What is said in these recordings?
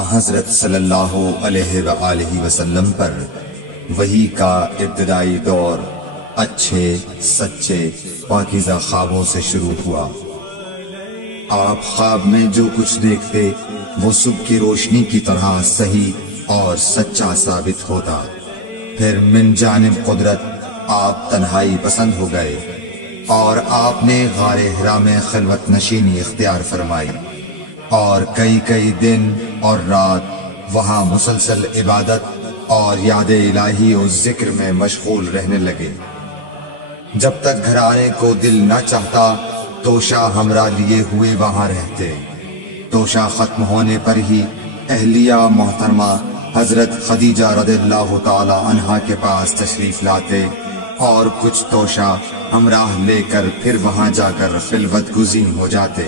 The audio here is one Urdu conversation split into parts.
حضرت صلی اللہ علیہ وآلہ وسلم پر وحی کا ابتدائی دور اچھے سچے پاکیزہ خوابوں سے شروع ہوا۔ آپ خواب میں جو کچھ دیکھتے وہ صبح کی روشنی کی طرح صحیح اور سچا ثابت ہوتا۔ پھر من جانب قدرت آپ تنہائی پسند ہو گئے اور آپ نے غار حرا میں خلوت نشینی اختیار فرمائی اور کئی دن اور رات وہاں مسلسل عبادت اور یاد الہی اور ذکر میں مشغول رہنے لگے۔ جب تک گھر آنے کو دل نہ چاہتا توشہ ہمراہ لیے ہوئے وہاں رہتے۔ توشہ ختم ہونے پر ہی اہلیہ محترمہ حضرت خدیجہ رضی اللہ تعالی عنہا کے پاس تشریف لاتے اور کچھ توشہ ہمراہ لے کر پھر وہاں جا کر خلوت گزین ہو جاتے۔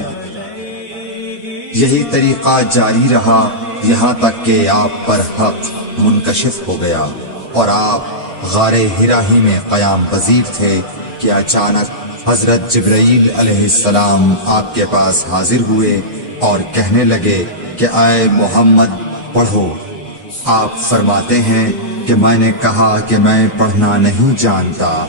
یہی طریقہ جاری رہا یہاں تک کہ آپ پر حق منکشف ہو گیا اور آپ غار حرا ہی میں قیام پذیر تھے کہ اچانک حضرت جبرائیل علیہ السلام آپ کے پاس حاضر ہوئے اور کہنے لگے کہ اے محمد پڑھو۔ آپ فرماتے ہیں کہ میں نے کہا کہ میں پڑھنا نہیں جانتا۔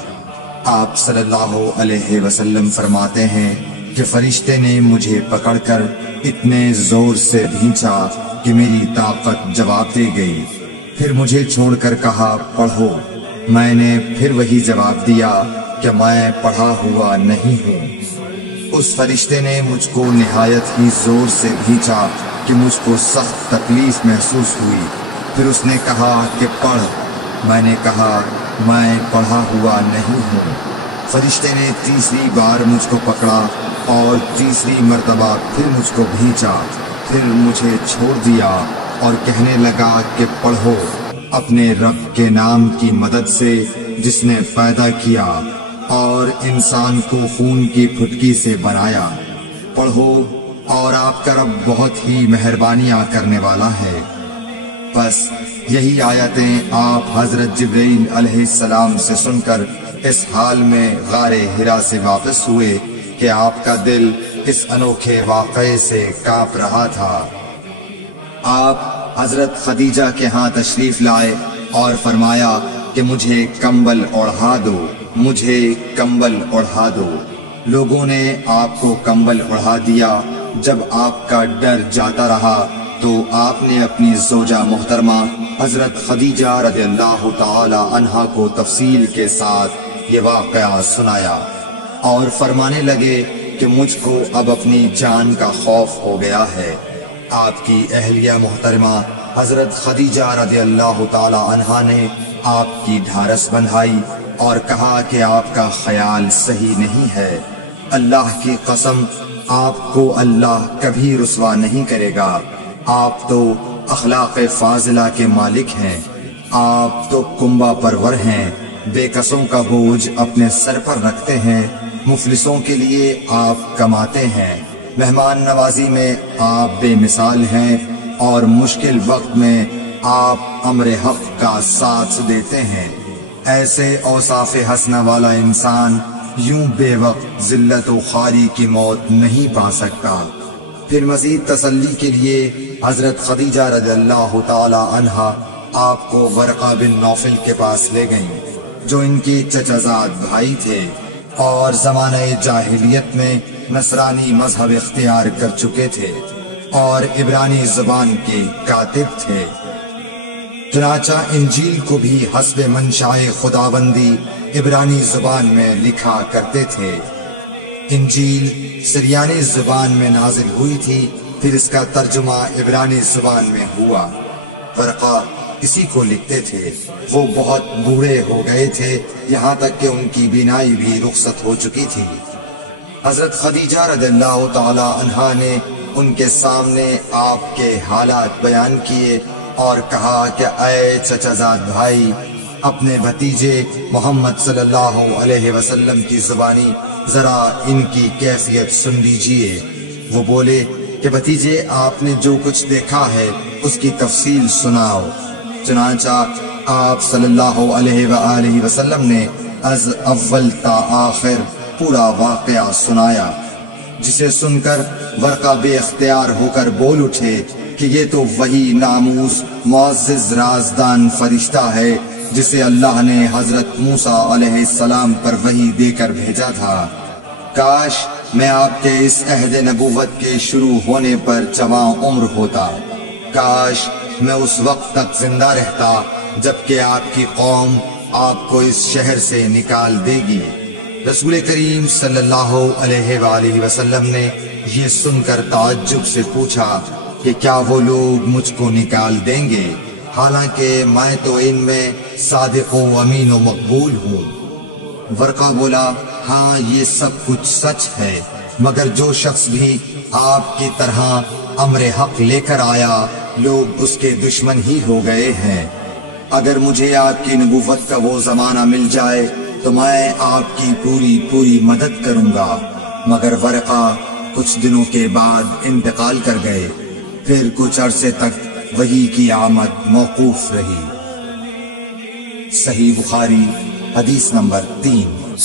آپ صلی اللہ علیہ وسلم فرماتے ہیں کہ فرشتے نے مجھے پکڑ کر اتنے زور سے بھینچا کہ میری طاقت جواب دے گئی۔ پھر مجھے چھوڑ کر کہا پڑھو۔ میں نے پھر وہی جواب دیا کہ میں پڑھا ہوا نہیں ہوں۔ اس فرشتے نے مجھ کو نہایت ہی زور سے بھینچا کہ مجھ کو سخت تکلیف محسوس ہوئی۔ پھر اس نے کہا کہ پڑھ۔ میں نے کہا میں پڑھا ہوا نہیں ہوں۔ فرشتے نے تیسری بار مجھ کو پکڑا اور تیسری مرتبہ پھر مجھ کو بھینچا۔ پھر مجھے چھوڑ دیا اور کہنے لگا کہ پڑھو اپنے رب کے نام کی مدد سے جس نے پیدا کیا اور انسان کو خون کی پھٹکی سے بنایا۔ پڑھو اور آپ کا رب بہت ہی مہربانیاں کرنے والا ہے۔ بس یہی آیتیں آپ حضرت جبرائیل علیہ السلام سے سن کر اس حال میں غار حرا سے واپس ہوئے کہ آپ کا دل اس انوکھے واقعے سے کانپ رہا تھا۔ آپ حضرت خدیجہ کے ہاں تشریف لائے اور فرمایا کہ مجھے کمبل اوڑھا دو، مجھے کمبل اوڑھا دو۔ لوگوں نے آپ کو کمبل اوڑھا دیا۔ جب آپ کا ڈر جاتا رہا تو آپ نے اپنی زوجہ محترمہ حضرت خدیجہ رضی اللہ تعالی عنہا کو تفصیل کے ساتھ یہ واقعہ سنایا اور فرمانے لگے کہ مجھ کو اب اپنی جان کا خوف ہو گیا ہے۔ آپ کی اہلیہ محترمہ حضرت خدیجہ رضی اللہ تعالی عنہا نے آپ کی ڈھارس بندھائی اور کہا کہ آپ کا خیال صحیح نہیں ہے۔ اللہ کی قسم آپ کو اللہ کبھی رسوا نہیں کرے گا۔ آپ تو اخلاق فاضلہ کے مالک ہیں۔ آپ تو کنبہ پرور ہیں، بے کسوں کا بوجھ اپنے سر پر رکھتے ہیں، مفلسوں کے لیے آپ کماتے ہیں، مہمان نوازی میں آپ بے مثال ہیں اور مشکل وقت میں آپ امر حق کا ساتھ دیتے ہیں۔ ایسے اوصاف حسنہ والا انسان یوں بے وقت ذلت و خواری کی موت نہیں پا سکتا۔ پھر مزید تسلی کے لیے حضرت خدیجہ رضی اللہ تعالی عنہا آپ کو ورقہ بن نوفل کے پاس لے گئیں جو ان کے چچا زاد بھائی تھے اور زمانہ جاہلیت میں نصرانی مذہب اختیار کر چکے تھے اور عبرانی زبان کے کاتب تھے۔ چنانچہ انجیل کو بھی حسب منشائے خداوندی عبرانی زبان میں لکھا کرتے تھے۔ انجیل سریانی زبان میں نازل ہوئی تھی، پھر اس کا ترجمہ عبرانی زبان میں ہوا۔ ورقہ اسی کو لکھتے تھے۔ وہ بہت بوڑھے ہو گئے تھے، یہاں تک کہ ان کی بینائی بھی رخصت ہو چکی تھی۔ حضرت خدیجہ رضی اللہ تعالی عنہا نے ان کے سامنے آپ کے حالات بیان کیے اور کہا کہ اے چچا زاد بھائی، اپنے بھتیجے محمد صلی اللہ علیہ وسلم کی زبانی ذرا ان کی کیفیت سن لیجئے۔ وہ بولے کہ بھتیجے آپ نے جو کچھ دیکھا ہے اس کی تفصیل سناؤ۔ چنانچہ آپ صلی اللہ علیہ وآلہ وسلم نے از اول تا آخر پورا واقعہ سنایا، جسے سن کر ورقہ بے اختیار ہو کر بول اٹھے کہ یہ تو وہی ناموس معزز رازدان فرشتہ ہے جسے اللہ نے حضرت موسیٰ علیہ السلام پر وحی دے کر بھیجا تھا۔ کاش میں آپ کے اس عہد نبوت کے شروع ہونے پر جواں عمر ہوتا، کاش میں اس وقت تک زندہ رہتا جبکہ آپ کی قوم آپ کو اس شہر سے نکال دے گی۔ رسول کریم صلی اللہ علیہ وآلہ وسلم نے یہ سن کر تعجب سے پوچھا کہ کیا وہ لوگ مجھ کو نکال دیں گے، حالانکہ میں تو ان میں صادق و امین و مقبول ہوں۔ ورقہ بولا، ہاں یہ سب کچھ سچ ہے، مگر جو شخص بھی آپ کی طرح امر حق لے کر آیا لوگ اس کے دشمن ہی ہو گئے ہیں۔ اگر مجھے آپ کی نبوت کا وہ زمانہ مل جائے تو میں آپ کی پوری مدد کروں گا، مگر ورقہ کچھ دنوں کے بعد انتقال کر گئے، پھر کچھ عرصے تک وحی کی آمد موقوف رہی۔ صحیح بخاری حدیث نمبر 3۔